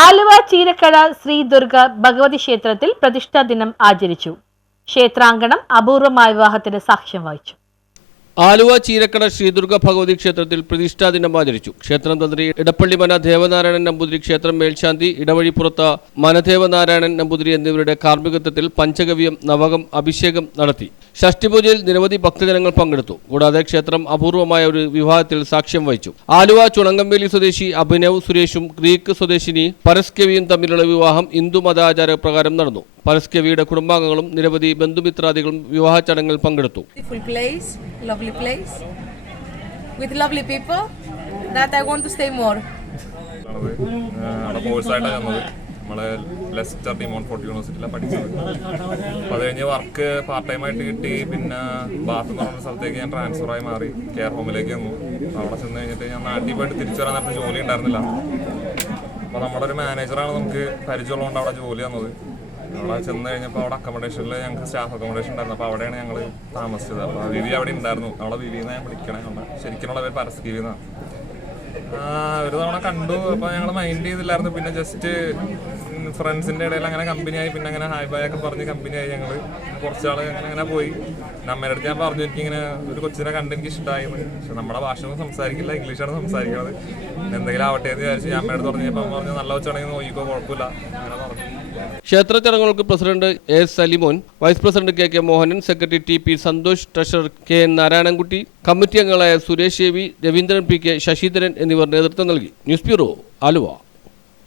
ആലുവ ചീരക്കട ശ്രീ ദുർഗ ഭഗവതി ക്ഷേത്രത്തിൽ പ്രതിഷ്ഠാ ദിനം ആചരിച്ചു. ക്ഷേത്രാങ്കണം അപൂർവമായ വിവാഹത്തിന് സാക്ഷ്യം വഹിച്ചു. ആലുവ ചീരക്കട ശ്രീദുർഗ ഭഗവതി ക്ഷേത്രത്തിൽ പ്രതിഷ്ഠാ ദിനം ആചരിച്ചു. ക്ഷേത്രം തന്ത്രി ഇടപ്പള്ളി മന ദേവനാരായണൻ നമ്പൂതിരി, ക്ഷേത്രം മേൽശാന്തി ഇടവഴിപ്പുറത്ത് മനദേവനാരായണൻ നമ്പൂതിരി എന്നിവരുടെ കാർമ്മികത്വത്തിൽ പഞ്ചഗവ്യം നവകം അഭിഷേകം നടത്തി. ഷഷ്ടിപൂജയിൽ നിരവധി ഭക്തജനങ്ങൾ പങ്കെടുത്തു. കൂടാതെ ക്ഷേത്രം അപൂർവമായ ഒരു വിവാഹത്തിൽ സാക്ഷ്യം വഹിച്ചു. ആലുവ ചുണങ്കംവേലി സ്വദേശി അഭിനവ് സുരേഷും ഗ്രീക്ക് സ്വദേശിനി പരസ്കവിയും തമ്മിലുള്ള വിവാഹം ഹിന്ദു മതാചാര പ്രകാരം നടന്നു. പരസ്കവിയുടെ കുടുംബാംഗങ്ങളും നിരവധി ബന്ധുമിത്രാദികളും വിവാഹ ചടങ്ങിൽ പങ്കെടുത്തു. Lovely place with lovely people that I want to stay more. നമ്മളെ ലെസ്റ്റർ ഡിമോൺഫോർട്ട് യൂണിവേഴ്സിറ്റിയിലാണ് പഠിച്ചത്. അപ്പോൾ അത് കഴിഞ്ഞ് വർക്ക് പാർട്ട് ടൈം ആയിട്ട് കിട്ടി. പിന്നെ ബാത്ത് എന്ന് പറഞ്ഞ സ്ഥലത്തേക്ക് ഞാൻ ട്രാൻസ്ഫറായി മാറി കെയർ ഹോമിലേക്ക് വന്നു. അവിടെ ചെന്ന് കഴിഞ്ഞിട്ട് ഞാൻ നാട്ടിൽ പോയിട്ട് തിരിച്ചു വരാൻ നേരത്തെ ജോലി ഉണ്ടായിരുന്നില്ല. അപ്പോൾ നമ്മുടെ ഒരു മാനേജറാണ് നമുക്ക് പരിചയമുള്ളതുകൊണ്ട് അവിടെ ജോലി തന്നത്. അവിടെ ചെന്ന് കഴിഞ്ഞപ്പോൾ അവിടെ അക്കോമഡേഷനിൽ ഞങ്ങൾക്ക് സ്റ്റാഫ് അക്കോമഡേഷൻ ഉണ്ടായിരുന്നു. അപ്പോൾ അവിടെയാണ് ഞങ്ങൾ താമസിച്ചത്. അപ്പോൾ വിവി അവിടെ ഉണ്ടായിരുന്നു. അവളെ വിവിന്ന് ഞാൻ വിളിക്കണേ. ശരിക്കുള്ള പേര് പരസ്കീവിന്നാണ്. ഒരു തവണ കണ്ടു. അപ്പോൾ ഞങ്ങൾ മൈൻഡ് ചെയ്തില്ലായിരുന്നു. പിന്നെ ജസ്റ്റ് ഫ്രണ്ട്സിൻ്റെ ഇടയിൽ അങ്ങനെ കമ്പനിയായി. പിന്നെ അങ്ങനെ ഹായ് ബായ് ഒക്കെ പറഞ്ഞ് കമ്പനിയായി. ഞങ്ങൾ കുറച്ചാൾ അങ്ങനെ പോയി. അമ്മയുടെ അടുത്ത് ഞാൻ പറഞ്ഞു എനിക്കിങ്ങനെ ഒരു കൊച്ചിനെ കണ്ട് എനിക്ക് ഇഷ്ടമായിരുന്നു. പക്ഷെ നമ്മുടെ ഭാഷ ഒന്നും സംസാരിക്കില്ല, ഇംഗ്ലീഷാണ് സംസാരിക്കുന്നത്. എന്തെങ്കിലും ആവട്ടെ എന്ന് വിചാരിച്ചു ഞാൻ അമ്മയുടെ പറഞ്ഞപ്പോൾ പറഞ്ഞു നല്ല കൊച്ചാണെങ്കിൽ നോക്കിക്കോ, കുഴപ്പമില്ല അങ്ങനെ പറഞ്ഞു. ക്ഷേത്ര ചടങ്ങുകൾക്ക് president A Salimon, vice president K Mohanan, secretary T P Santhosh, treasurer K N Narayanankutty, committee അംഗങ്ങളായ Suresh A V, Raveendran P K, Sasidharan എന്നിവർ നേതൃത്വം നൽകി. News bureau, Aluva.